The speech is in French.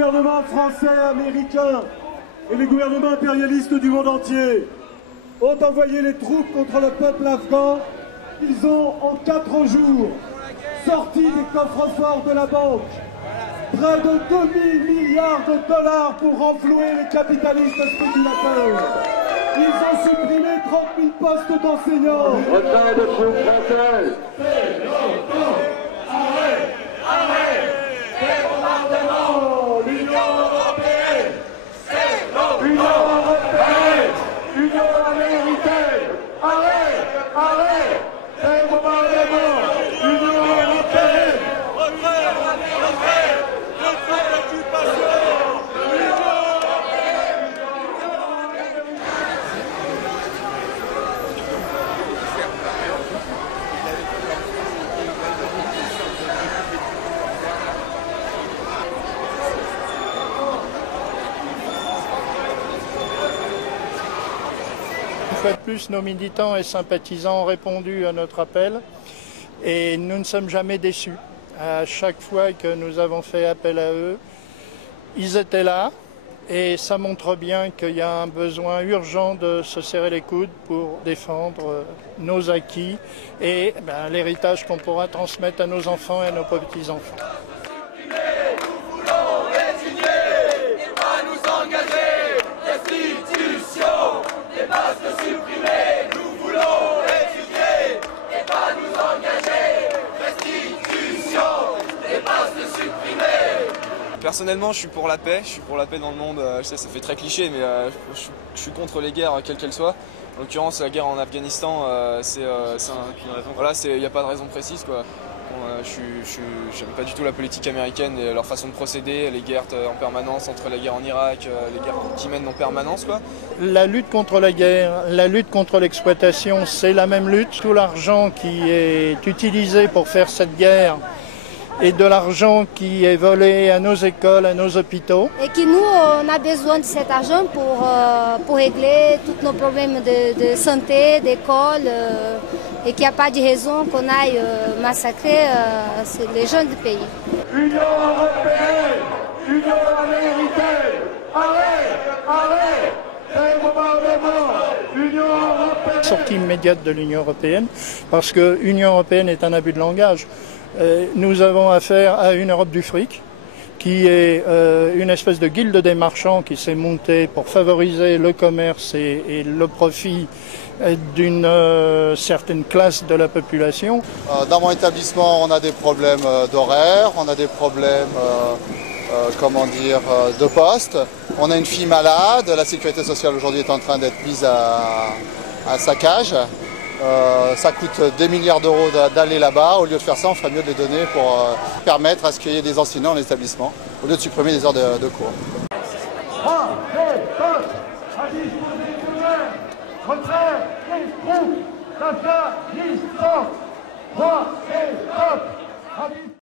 gouvernements français, américains et les gouvernements impérialistes du monde entier ont envoyé les troupes contre le peuple afghan, ils ont en 4 jours sorti des coffres-forts de la banque près de 2000 milliards de dollars pour renflouer les capitalistes spéculateurs. Ils ont supprimé 30 000 postes d'enseignants. Retrait de troupes françaises. Ces bombardements, l'Union européenne, l'Union européenne, l'Union américaine, arrête, ces bombardements, l'Union européenne. Une fois de plus, nos militants et sympathisants ont répondu à notre appel et nous ne sommes jamais déçus. À chaque fois que nous avons fait appel à eux, ils étaient là et ça montre bien qu'il y a un besoin urgent de se serrer les coudes pour défendre nos acquis et l'héritage qu'on pourra transmettre à nos enfants et à nos petits-enfants. Personnellement, je suis pour la paix dans le monde. Je sais, ça fait très cliché, mais je suis contre les guerres, quelles qu'elles soient. En l'occurrence, la guerre en Afghanistan, il n'y a pas de raison précise, quoi. Je n'aime pas du tout la politique américaine et leur façon de procéder, les guerres en permanence entre la guerre en Irak, les guerres qui mènent en permanence, quoi. La lutte contre la guerre, la lutte contre l'exploitation, c'est la même lutte. Tout l'argent qui est utilisé pour faire cette guerre et de l'argent qui est volé à nos écoles, à nos hôpitaux. Et que nous, on a besoin de cet argent pour régler tous nos problèmes de santé, d'école, et qu'il n'y a pas de raison qu'on aille massacrer les jeunes du pays. Union européenne, Union américaine, arrête, ces bombardements, Union européenne. Sortie immédiate de l'Union européenne, parce que l'Union européenne est un abus de langage. Nous avons affaire à une Europe du fric, qui est une espèce de guilde des marchands qui s'est montée pour favoriser le commerce et le profit d'une certaine classe de la population. Dans mon établissement, on a des problèmes d'horaire, on a des problèmes de poste. On a une fille malade, la sécurité sociale aujourd'hui est en train d'être mise à saccage. Ça coûte des milliards d'euros d'aller là-bas. Au lieu de faire ça, on ferait mieux de les donner pour permettre à ce qu'il y ait des enseignants dans l'établissement, au lieu de supprimer des heures de cours. Retrait,